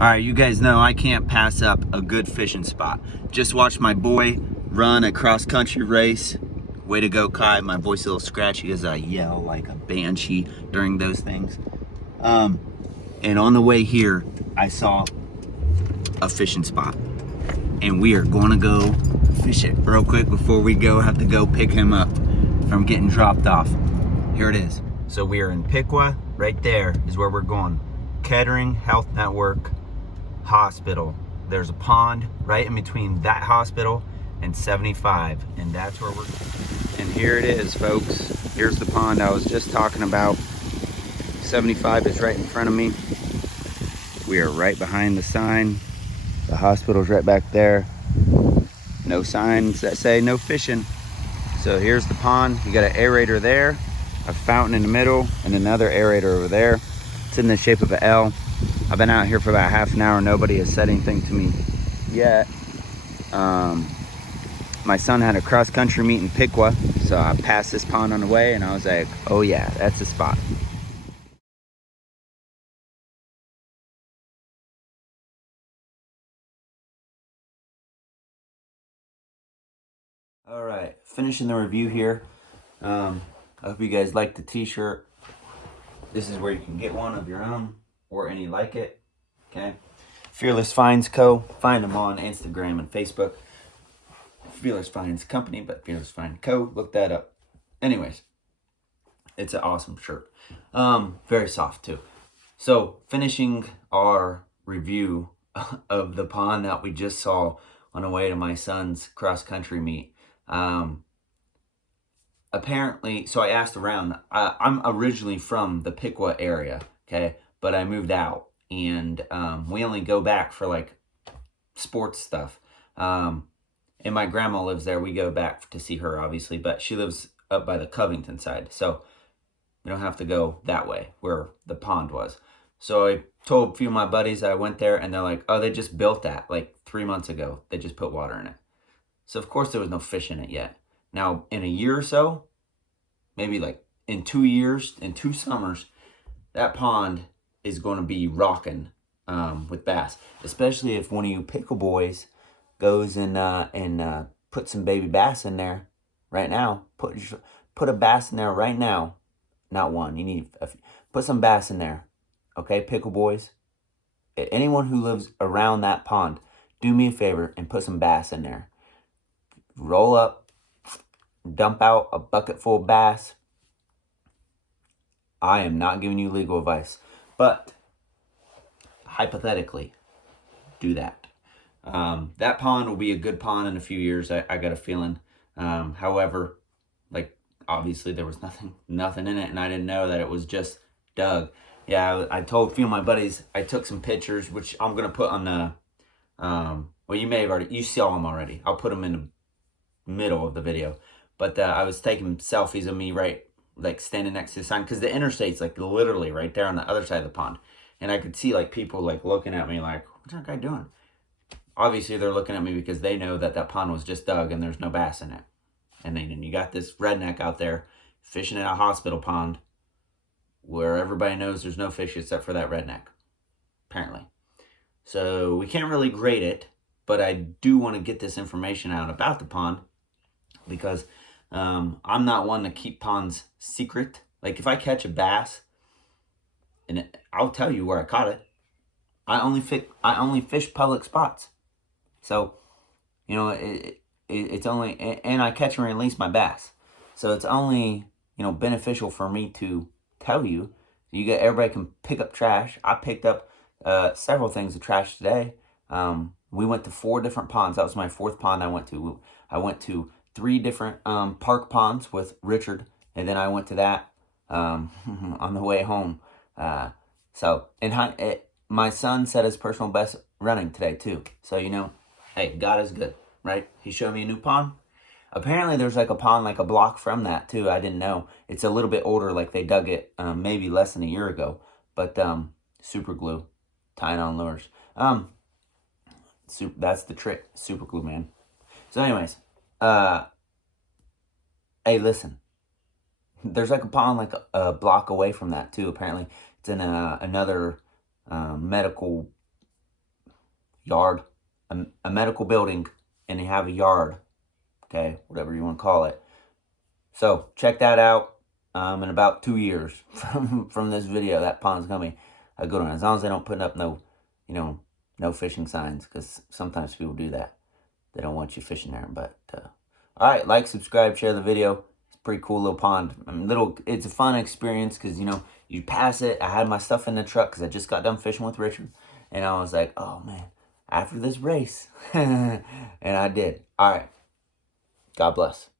All right, you guys know I can't pass up a good fishing spot. Just watched my boy run a cross-country race. Way to go, Kai. My voice a little scratchy because I yell like a banshee during those things. And on the way here, I saw a fishing spot. And we are going to go fish it real quick before we have to go pick him up from getting dropped off. Here it is. So we are in Piqua. Right there is where we're going. Kettering Health Network Hospital. There's a pond right in between that hospital and 75, and that's where we're. And here it is, folks. Here's the pond I was just talking about. 75 is right in front of me. We are right behind the sign. The hospital's right back there. No signs that say no fishing. So here's the pond. You got an aerator there, a fountain in the middle, and another aerator over there. It's in the shape of an L. I've been out here for about half an hour. Nobody has said anything to me yet. My son had a cross-country meet in Piqua, so I passed this pond on the way, and I was like, oh yeah, that's the spot. All right, finishing the review here. I hope you guys like the t-shirt. This is where you can get one of your own or any like it. Okay, Fearless Finds Co. Find them on Instagram and Facebook. Fearless Finds Company, but Fearless Find Co. Look that up. Anyways, it's an awesome shirt. Very soft too. So finishing our review of the pond that we just saw on the way to my son's cross country meet. Apparently, so I asked around. I'm originally from the Piqua area, okay, but I moved out, and we only go back for like sports stuff. And my grandma lives there. We go back to see her, obviously, but she lives up by the Covington side, so we don't have to go that way where the pond was. So I told a few of my buddies that I went there, and they're like, oh, they just built that like 3 months ago. They just put water in it. So of course there was no fish in it yet. Now, in a year or so, maybe like in 2 years, in 2 summers, that pond is going to be rocking with bass. Especially if one of you pickle boys goes and put some baby bass in there right now. Put a bass in there right now. Not one. You need put some bass in there. Okay, pickle boys. Anyone who lives around that pond, do me a favor and put some bass in there. Roll up, dump out a bucket full of bass. I am not giving you legal advice, but hypothetically, do that. That pond will be a good pond in a few years. I got a feeling. However, like obviously there was nothing in it, and I didn't know that it was just dug. Yeah, I told a few of my buddies. I took some pictures, which I'm gonna put on the. Well, you saw them already. I'll put them in the middle of the video. But I was taking selfies of me like standing next to the sign, because the interstate's like literally right there on the other side of the pond, and I could see like people like looking at me like, what's that guy doing? Obviously they're looking at me because they know that pond was just dug and there's no bass in it. And then you got this redneck out there fishing in a hospital pond where everybody knows there's no fish except for that redneck, apparently. So we can't really grade it, but I do want to get this information out about the pond, because I'm not one to keep ponds secret. Like if I catch a bass, I'll tell you where I caught it. I only fish public spots. So, you know, it's only, and I catch and release my bass. So it's only, you know, beneficial for me to tell you. Everybody can pick up trash. I picked up several things of trash today. We went to 4 different ponds. That was my 4th pond I went to. I went to 3 different park ponds with Richard, and then I went to that on the way home. My son set his personal best running today too. So, you know, hey, God is good, right? He showed me a new pond. Apparently there's like a pond like a block from that too. I didn't know. It's a little bit older, like they dug it maybe less than a year ago. But super glue, tying on lures. That's the trick, super glue, man. So anyways, hey, listen. There's like a pond like a block away from that too. Apparently it's in another medical yard, a medical building, and they have a yard, okay, whatever you want to call it. So check that out. In about 2 years from this video, that pond's gonna be a good one, as long as they don't put up no, no fishing signs, because sometimes people do that. They don't want you fishing there. But all right, like, subscribe, share the video. It's a pretty cool little pond. It's a fun experience because you pass it. I had my stuff in the truck because I just got done fishing with Richard, and I was like, oh man, after this race, and I did. All right, God bless.